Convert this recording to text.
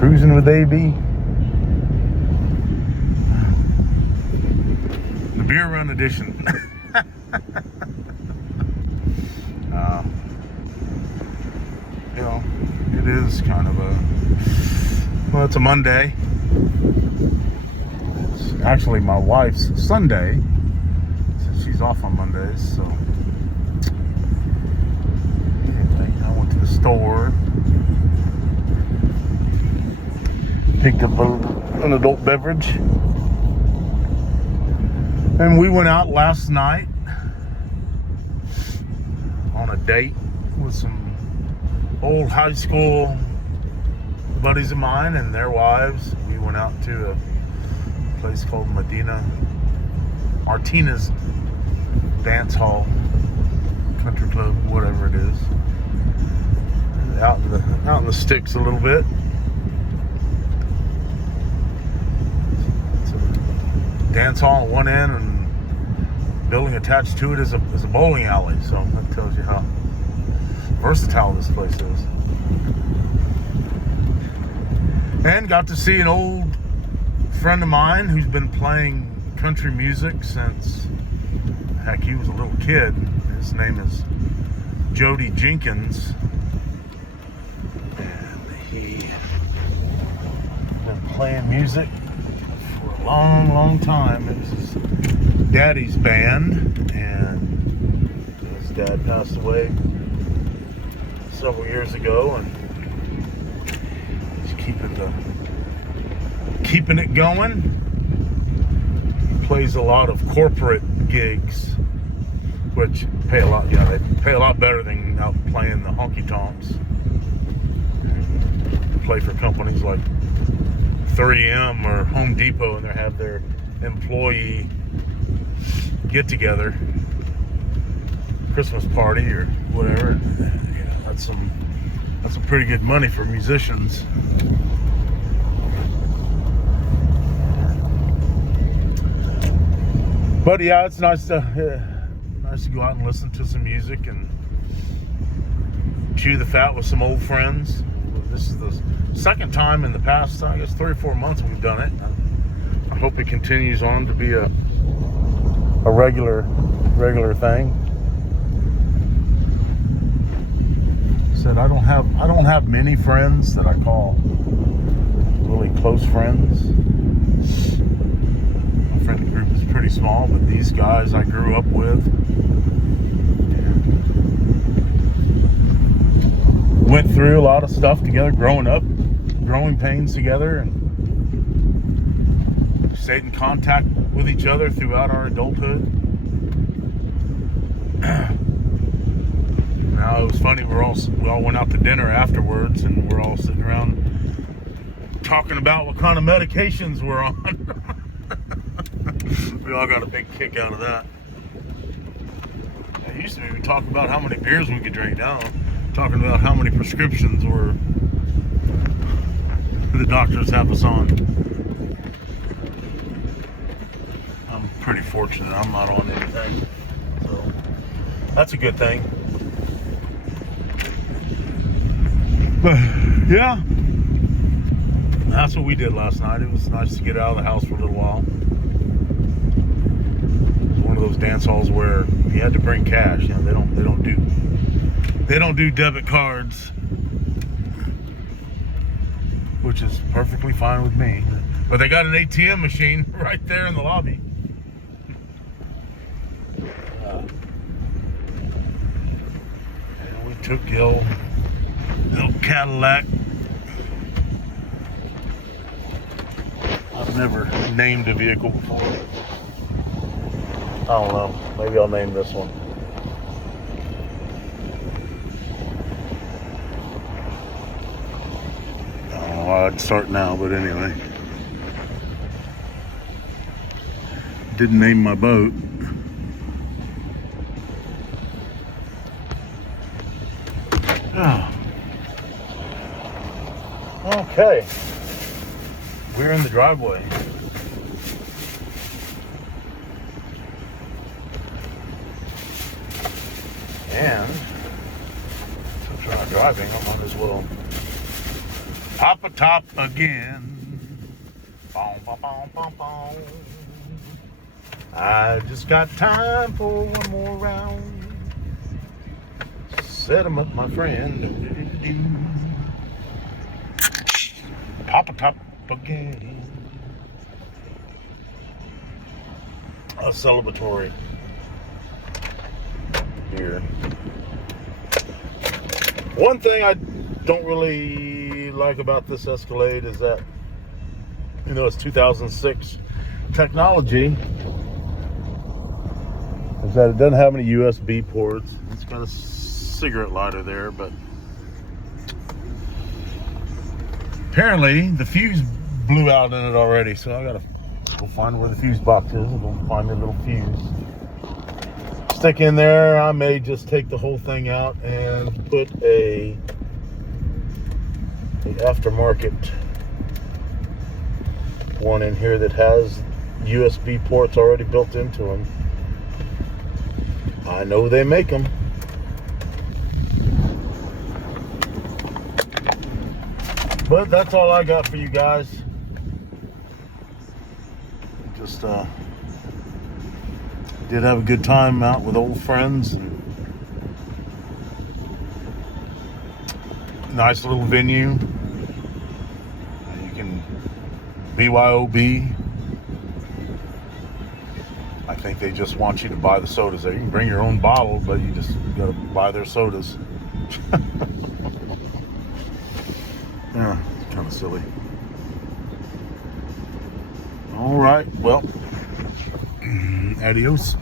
Cruising with AB. The beer run edition. You know, it is kind of well, it's a Monday. It's actually my wife's Sunday, since she's off on Mondays, so anyway, I went to the store, picked up an adult beverage, and we went out last night on a date with some old high school buddies of mine and their wives. We went out to a place called Martina's Dance Hall, Country Club, whatever it is. Out in the sticks a little bit. It's a dance hall at one end, and building attached to it is a bowling alley. So that tells you how versatile this place is. And got to see an old friend of mine who's been playing country music since, heck, he was a little kid. His name is Jody Jenkins. And he's been playing music for a long, long time. It was his daddy's band, and his dad passed away several years ago, and he's keeping it going. He plays a lot of corporate gigs, which pay a lot. Yeah, they pay a lot better than out playing the honky tonks. Play for companies like 3M or Home Depot, and they have their employee get together, Christmas party or whatever. That's some pretty good money for musicians. But yeah, it's nice to go out and listen to some music and chew the fat with some old friends. This is the second time in the past, I guess, 3 or 4 months we've done it. I hope it continues on to be a regular thing. Said I don't have many friends that I call really close friends. My friend group is pretty small, but these guys I grew up with, went through a lot of stuff together growing up, growing pains together, and stayed in contact with each other throughout our adulthood. Now, it was funny, we all went out to dinner afterwards, and we're all sitting around talking about what kind of medications we're on. We all got a big kick out of that. It used to be we talk about how many beers we could drink. Now talking about how many prescriptions the doctors have us on. I'm pretty fortunate I'm not on anything, so that's a good thing. But yeah, that's what we did last night. It was nice to get out of the house for a little while. It was one of those dance halls where you had to bring cash. You know, they don't do debit cards, which is perfectly fine with me. But they got an ATM machine right there in the lobby. And we took the old Cadillac. I've never named a vehicle before. I don't know. Maybe I'll name this one. I don't know why I'd start now, but anyway. Didn't name my boat. Oh. Okay. We're in the driveway. And since we're not driving, I might as well Papa Top again. Boom, boom, boom, boom, boom. I just got time for one more round. Set 'em up, my friend. Papa Top again. A celebratory beer. One thing I don't really like about this Escalade is that, you know, it's 2006 technology, is that it doesn't have any USB ports. It's got a cigarette lighter there, but apparently the fuse blew out in it already, so I gotta go find where the fuse box is and go find the little fuse. Stick in there. I may just take the whole thing out and put the aftermarket one in here that has USB ports already built into them. I know they make them. But that's all I got for you guys. Just did have a good time out with old friends, and nice little venue. You can BYOB. I think they just want you to buy the sodas there. You can bring your own bottle, but you just gotta buy their sodas. Yeah, it's kind of silly. All right, well, adios.